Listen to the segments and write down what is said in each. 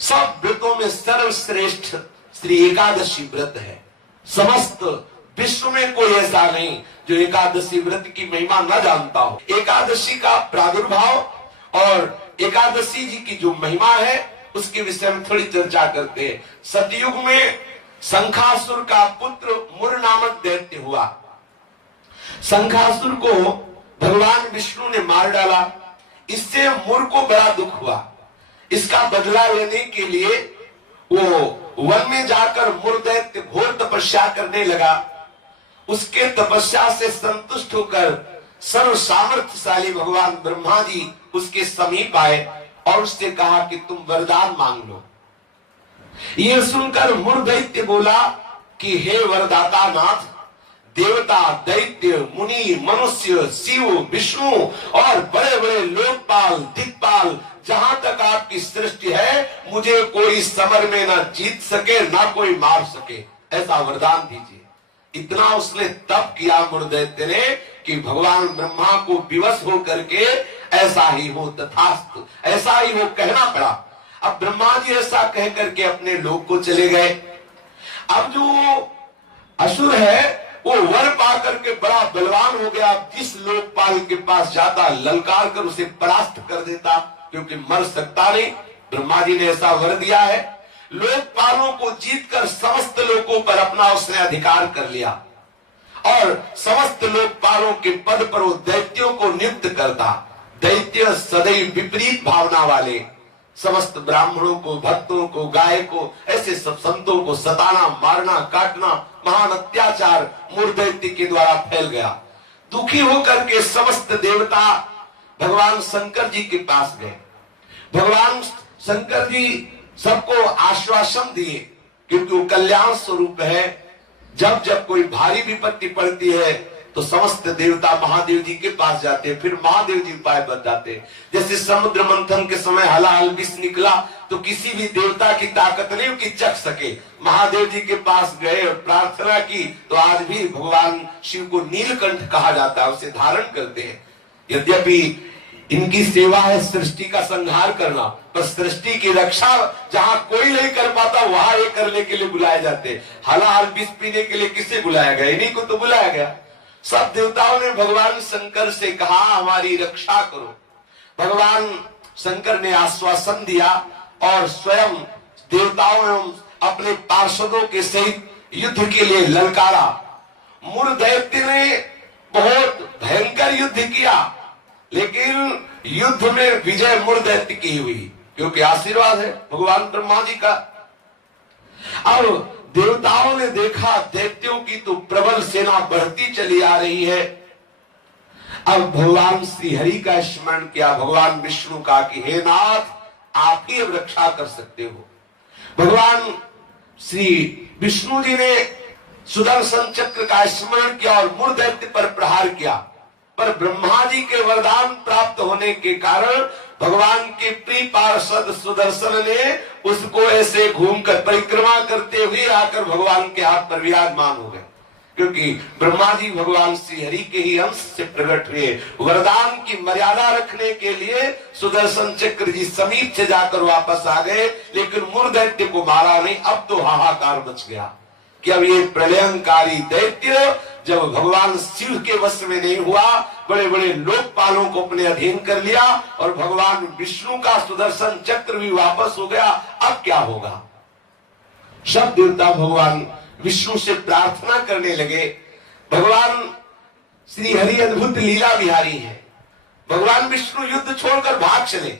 सब व्रतों में सर्वश्रेष्ठ श्री एकादशी व्रत है। समस्त विश्व में कोई ऐसा नहीं जो एकादशी व्रत की महिमा न जानता हो। एकादशी का प्रादुर्भाव और एकादशी जी की जो महिमा है उसके विषय में थोड़ी चर्चा करते हैं। सतयुग में शंखासुर का पुत्र मुर नामक दैत्य हुआ। शंखासुर को भगवान विष्णु ने मार डाला। इससे मुर को बड़ा दुख हुआ। इसका बदला लेने के लिए वो वन में जाकर मुर दैत्य घोर तपस्या करने लगा। उसके तपस्या से संतुष्ट होकर सर्व सामर्थ्यशाली भगवान ब्रह्मा जी उसके समीप आए और उससे कहा कि तुम वरदान मांग लो। यह सुनकर मुर दैत्य बोला कि हे वरदाता नाथ, देवता, दैत्य, मुनि, मनुष्य, शिव, विष्णु और बड़े बड़े लोकपाल, दिक्पाल, जहां तक आपकी सृष्टि है, मुझे कोई समर में ना जीत सके ना कोई मार सके, ऐसा वरदान दीजिए। इतना उसने तप किया मुर दैत्य ने कि भगवान ब्रह्मा को विवश होकर के ऐसा ही हो तथास्तु, ऐसा ही हो कहना पड़ा। अब ब्रह्मा जी ऐसा कह करके अपने लोक को चले गए। अब जो असुर है वो वर पा करके बड़ा बलवान हो गया। जिस लोकपाल के पास जाता ललकार कर उसे परास्त कर देता, क्योंकि मर सकता नहीं। ब्रह्मा जी ने ऐसा वर दिया है। लोकपालों को जीतकर समस्त लोकों पर अपना उसने अधिकार कर लिया और समस्त लोकपालों के पद पर वो दैत्यों को नियुक्त करता। दैत्य सदैव विपरीत भावना वाले समस्त ब्राह्मणों को, भक्तों को, गाय को, ऐसे सब संतों को सताना, मारना, काटना, महान अत्याचार मुर दैत्य के द्वारा फैल गया। दुखी होकर के समस्त देवता भगवान शंकर जी के पास गए। भगवान शंकर जी सबको आश्वासन दिए, क्योंकि वो कल्याण स्वरूप है। जब जब कोई भारी विपत्ति पड़ती है तो समस्त देवता महादेव जी के पास जाते, फिर महादेव जी उपाय बताते। जैसे समुद्र मंथन के समय हलाहल विष निकला तो किसी भी देवता की ताकत नहीं कि चख सके। महादेव जी के पास गए और प्रार्थना की तो आज भी भगवान शिव को नीलकंठ कहा जाता है, उसे धारण करते हैं। यद्यपि इनकी सेवा है सृष्टि का संहार करना, पर सृष्टि की रक्षा जहां कोई नहीं कर पाता वहां ये करने के लिए बुलाए जाते। हलाहल विष पीने के लिए किसे बुलाया गया? इन्हीं को तो बुलाया गया। सब देवताओं ने भगवान शंकर से कहा हमारी रक्षा करो। भगवान शंकर ने आश्वासन दिया और स्वयं देवताओं एवं अपने पार्षदों के सहित युद्ध के लिए ललकारा। मुर दैत्य ने बहुत भयंकर युद्ध किया, लेकिन युद्ध में विजय मुर दैत्य की हुई, क्योंकि आशीर्वाद है भगवान ब्रह्मा जी का। अब देवताओं ने देखा दैत्यों की तो प्रबल सेना बढ़ती चली आ रही है। अब भगवान श्री हरि का स्मरण किया, भगवान विष्णु का कि हे नाथ, आप ही अब रक्षा कर सकते हो। भगवान श्री विष्णु जी ने सुदर्शन चक्र का स्मरण किया और मुर दैत्य पर प्रहार किया, पर ब्रह्मा जी के वरदान प्राप्त होने के कारण भगवान के प्रिय पार्षद सुदर्शन ने उसको ऐसे घूमकर परिक्रमा करते हुए आकर भगवान के हाथ पर विराजमान हो गए, क्योंकि ब्रह्मा जी भगवान श्री हरि के ही अंश से प्रकट हुए। वरदान की मर्यादा रखने के लिए सुदर्शन चक्र जी समीप से जाकर वापस आ गए, लेकिन मुर दैत्य को मारा नहीं। अब तो हाहाकार मच गया कि अब ये प्रलयंकारी दैत्य जब भगवान शिव के वश में नहीं हुआ, बड़े बड़े लोकपालों को अपने अधीन कर लिया और भगवान विष्णु का सुदर्शन चक्र भी वापस हो गया, अब क्या होगा? सब देवता भगवान विष्णु से प्रार्थना करने लगे। भगवान श्री हरि अद्भुत लीला विहारी है। भगवान विष्णु युद्ध छोड़कर भाग चले।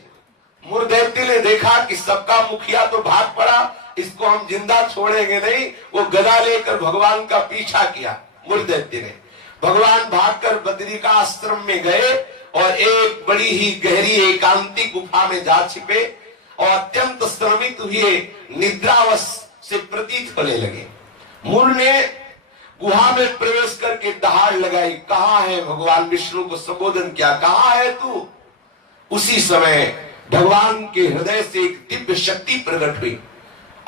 मुर दैत्य ने देखा कि सबका मुखिया तो भाग पड़ा, इसको हम जिंदा छोड़ेंगे नहीं। वो गदा लेकर भगवान का पीछा किया। मुर दैत्य ने भगवान भागकर बद्री का आश्रम में गए और एक बड़ी ही गहरी एकांतिक गुफा में जा छिपे और अत्यंत श्रमित हुए निद्रावश से प्रतीत होने लगे। मुर ने गुहा में प्रवेश करके दहाड़ लगाई, कहाँ है? भगवान विष्णु को संबोधन किया, कहाँ है तू? उसी समय भगवान के हृदय से एक दिव्य शक्ति प्रकट हुई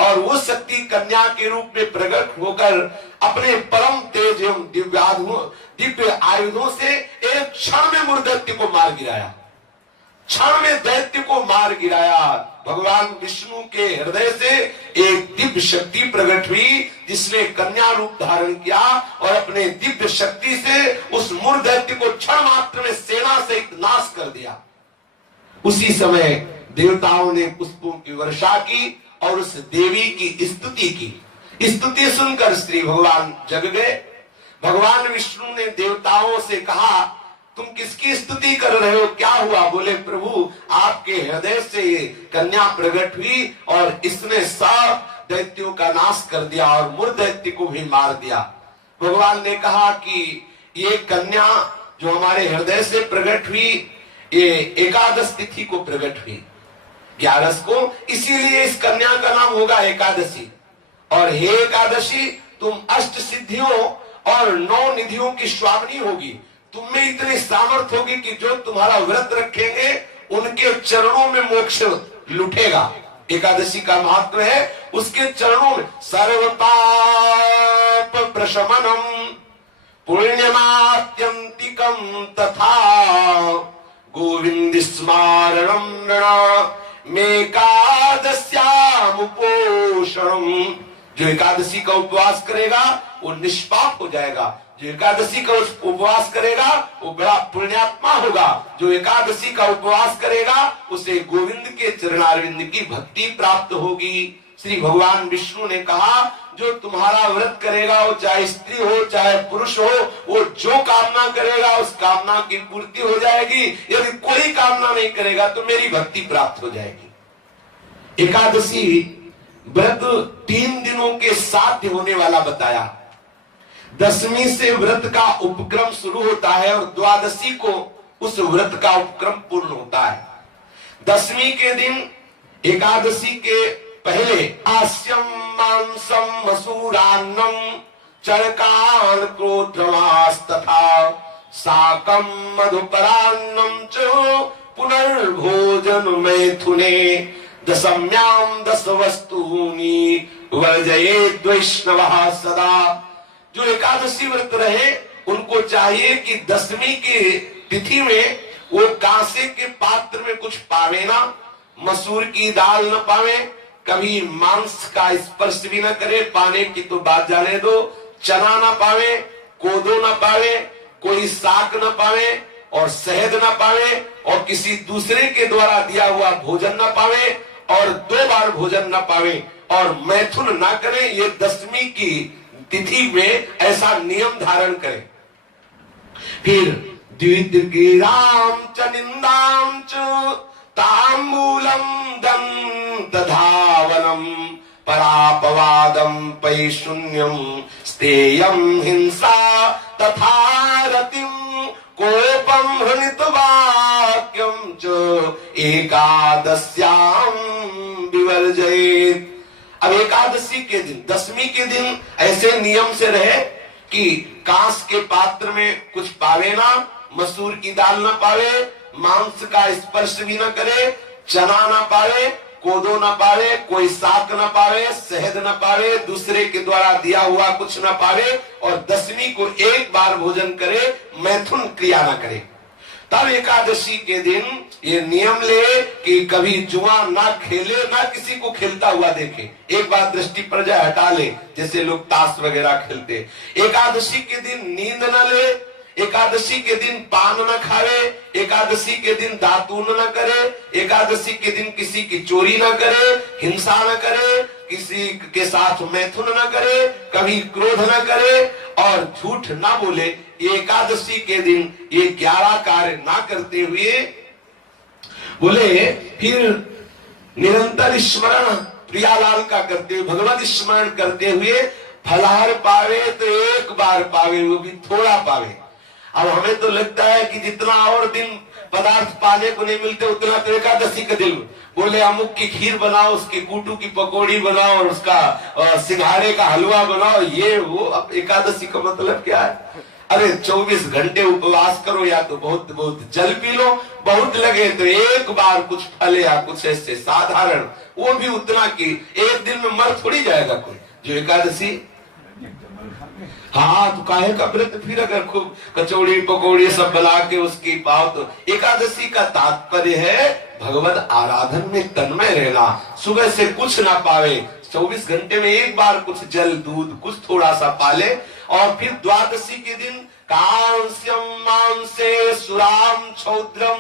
और वो शक्ति कन्या के रूप में प्रकट होकर अपने परम तेज एवं दिव्य आयुधों से एक क्षण में मुर दैत्य को मार गिराया। क्षण में दैत्य को मार गिराया। भगवान विष्णु के हृदय से एक दिव्य शक्ति प्रकट हुई, जिसने कन्या रूप धारण किया और अपने दिव्य शक्ति से उस मूर दैत्य को क्षण मात्र में सेना से नाश कर दिया। उसी समय देवताओं ने पुष्पों की वर्षा की और उस देवी की स्तुति की। स्तुति सुनकर श्री भगवान जग गए। भगवान विष्णु ने देवताओं से कहा, तुम किसकी स्तुति कर रहे हो, क्या हुआ? बोले, प्रभु आपके हृदय से ये कन्या प्रकट हुई और इसने सब दैत्यों का नाश कर दिया और मूर दैत्य को भी मार दिया। भगवान ने कहा कि ये कन्या जो हमारे हृदय से प्रकट हुई, ये एकादश तिथि को प्रकट हुई, 11 को, इसीलिए इस कन्या का नाम होगा एकादशी। और हे एकादशी, तुम अष्ट सिद्धियों और 9 निधियों की स्वामिनी होगी। तुम में इतनी सामर्थ्य होगी कि जो तुम्हारा व्रत रखेंगे उनके चरणों में मोक्ष लुटेगा। एकादशी का महत्व है उसके चरणों में सर्वपाप प्रशमनम पुण्यमात्यंतिकम तथा गोविंद स्मारणम मेकादश्यामुपोषणम। जो एकादशी का उपवास करेगा वो निष्पाप हो जाएगा। जो एकादशी का उपवास करेगा वो बड़ा पुण्यात्मा होगा। जो एकादशी का उपवास करेगा उसे गोविंद के चरणारविंद की भक्ति प्राप्त होगी। श्री भगवान विष्णु ने कहा, जो तुम्हारा व्रत करेगा वो चाहे स्त्री हो चाहे पुरुष हो, वो जो कामना करेगा उस कामना की पूर्ति हो जाएगी। यदि कोई कामना नहीं करेगा तो मेरी भक्ति प्राप्त हो जाएगी। एकादशी व्रत 3 दिनों के साथ होने वाला बताया। 10वीं से व्रत का उपक्रम शुरू होता है और द्वादशी को उस व्रत का उपक्रम पूर्ण होता है। 10वीं के दिन एकादशी के पहले आस्यम मांसम मसूरान्नम चरकान क्रोधमास तथा साकम मधुपरान्नम च पुनर्भोजन मैथुने दशम्याम 10 वस्तूनि वर्जयेद् वैष्णवः सदा। जो एकादशी व्रत रहे उनको चाहिए कि 10वीं की तिथि में वो कांसे के पात्र में कुछ पावे ना, मसूर की दाल न पावे, कभी मांस का स्पर्श भी न करे, पाने की तो बात जाने दो, चना न पावे, कोदो न पावे, कोई साग न पावे और शहद न पावे और किसी दूसरे के द्वारा दिया हुआ भोजन न पावे और 2 बार भोजन न पावे और मैथुन न करे। ये 10वीं की तिथि में ऐसा नियम धारण करें। फिर द्वितीयां च निंदां च तांबूलम दंतधावनम परापवादम पैशून्यम स्तेयम हिंसा तथा रतिम कोपम हृणितवाक्यम च एकादश्याम विवर्जयेत्। अब एकादशी के दिन 10वीं के दिन ऐसे नियम से रहे कि कांस के पात्र में कुछ पावे ना, मसूर की दाल ना पावे, मांस का स्पर्श भी न करे, चना ना पावे, कोदो न पावे, कोई साग न पावे, शहद न पावे, दूसरे के द्वारा दिया हुआ कुछ न पावे और 10वीं को 1 बार भोजन करे, मैथुन क्रिया न करे। तब एकादशी के दिन ये नियम ले कि कभी जुआ ना खेले, ना किसी को खेलता हुआ देखे। एक बार दृष्टि पर जाए हटा ले, जैसे लोग ताश वगैरह खेलते। एकादशी के दिन नींद न ले, एकादशी के दिन पान न खावे, एकादशी के दिन दातून न करे, एकादशी के दिन किसी की चोरी न करे, हिंसा न करे, किसी के साथ मैथुन न करे, कभी क्रोध न करे और झूठ न बोले। एकादशी के दिन ये 11 कार्य ना करते हुए बोले फिर निरंतर स्मरण प्रियालाल का करते हुए, भगवत स्मरण करते हुए फलाहार पावे तो 1 बार पावे, वो भी थोड़ा पावे। अब हमें तो लगता है कि जितना और दिन पदार्थ पाने को नहीं मिलते उतना तो एकादशी का दिन। बोले अमुक की खीर बनाओ, उसकी कूटू की पकौड़ी बनाओ और उसका सिंघाड़े का हलवा बनाओ, ये वो। अब एकादशी का मतलब क्या है? अरे 24 घंटे उपवास करो या तो बहुत बहुत जल पी लो, बहुत लगे तो 1 बार कुछ फल या कुछ ऐसे साधारण, वो भी उतना कि 1 दिन में मर थोड़ी जाएगा कोई। जो एकादशी हाँ, तो काहे का व्रत फिर, अगर खूब कचौड़ी पकौड़ी सब बना के उसकी पाओ तो। एकादशी का तात्पर्य है भगवत आराधन में तन्मय रहना। सुबह से कुछ ना पावे, 24 घंटे में एक बार कुछ जल दूध कुछ थोड़ा सा पाले, और फिर द्वादशी के दिन कांस्यम मांसे सुराम छौद्रम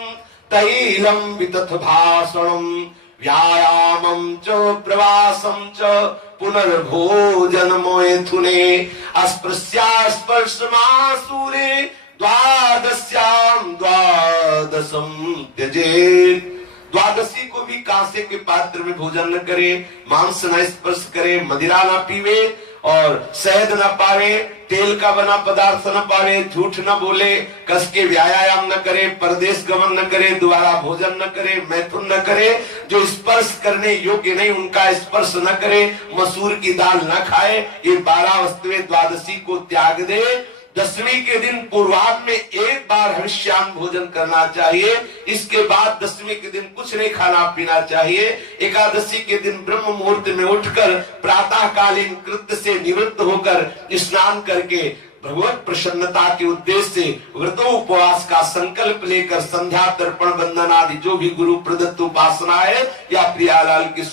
तैलम वितथ भाषणम व्यायामम च प्रवासम च पुनर्भोजन मैथुने अस्पृश्यास्पर्शमासूरे द्वादश्याम द्वादशम त्यजेत्। द्वादशी को भी कांसे के पात्र में भोजन न करे, मांस न स्पर्श करे, मदिरा न पीवे और शहद न पावे, तेल का बना पदार्थ न पावे, झूठ न बोले, कस के व्यायाम न करे, परदेश गमन न करे, दोबारा भोजन न करे, मैथुन न करे, जो स्पर्श करने योग्य नहीं उनका स्पर्श न करे, मसूर की दाल न खाए। ये 12 वस्तुएं द्वादशी को त्याग दे। दसवीं के दिन पूर्वाह्न में एक बार हविष्यान्न भोजन करना चाहिए। इसके बाद दसवीं के दिन कुछ नहीं खाना पीना चाहिए। एकादशी के दिन ब्रह्म मुहूर्त में उठकर प्रातःकालीन कृत्य से निवृत्त होकर स्नान करके भगवत प्रसन्नता के उद्देश्य से व्रतोपवास का संकल्प लेकर संध्या तर्पण वंदन आदि जो भी गुरु प्रदत्त उपासना है या प्रियालाल की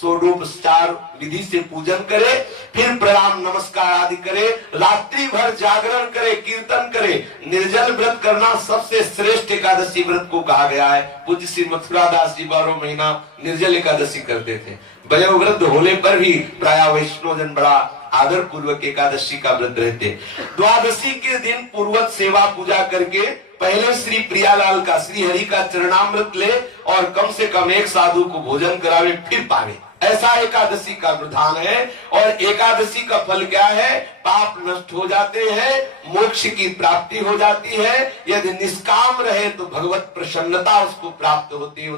षोडोपचार विधि से पूजन करे, फिर प्रणाम नमस्कार आदि करे, रात्रि भर जागरण करे, कीर्तन करे। निर्जल व्रत करना सबसे श्रेष्ठ एकादशी व्रत को कहा गया है। पूज्य श्री मथुरादास जी 12 महीना निर्जल एकादशी करते थे। वयोवृद्ध होने पर भी प्राय वैष्णव जन बड़ा आदर पूर्वक एकादशी का व्रत रहते। द्वादशी के दिन पूर्वत सेवा पूजा करके पहले श्री प्रियालाल का श्री हरि का चरणामृत ले और कम से कम एक साधु को भोजन करावे, फिर पावे। ऐसा एकादशी का विधान है। और एकादशी का फल क्या है? पाप नष्ट हो जाते हैं, मोक्ष की प्राप्ति हो जाती है। यदि निष्काम रहे तो भगवत प्रसन्नता उसको प्राप्त होती है।